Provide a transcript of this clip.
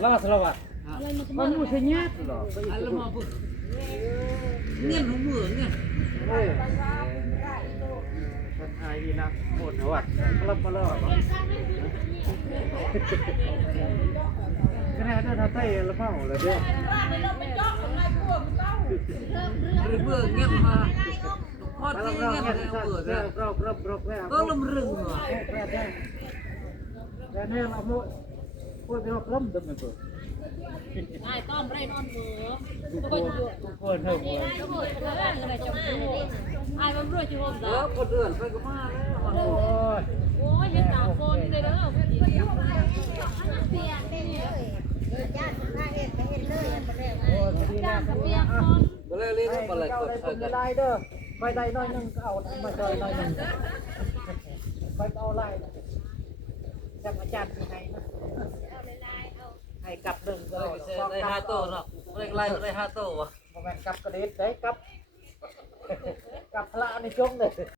แล้วสลับอ่ะมันมูชญาหรออะไรมาบุเงี้ยหัวมือเงี้ยคนไทยนะโคตรวัดรับมาแล้วก็แน่ถ้าไทยละเมาเลยเด้อเบื่อเงี้ยมาพอที่เงี้ยเบื่อแล้วก็ลำรึงอ่ะแต่เนี่ยเราพูดเราล้มตึ้มเลยเปิดไอ้ต้อมไรนอนมือทุกคนเถอะทุกคนเรื่องอะไรจะพูดไอ้มันรวยจีโฮมจ้ะคนเดือนไปก็มาแล้วโอ้ยเห็นต่างคนเลยเด้อเสียเลยญาติข้าเห็นไปเห็นเลยญาติเปียกคนก็เลยเรียกว่าอะไรก็ได้เด้อไปได้น้อยนึงก็เอามาจอยน้อยนึงไปเอาไล่จำอาจารย์ยังไงนะให้กลับหนึ่งก็ได้5 โต้เนาะได้5 โต้วะโมเมนต์กลับกระเด็นได้กลับพระในช่วงเลย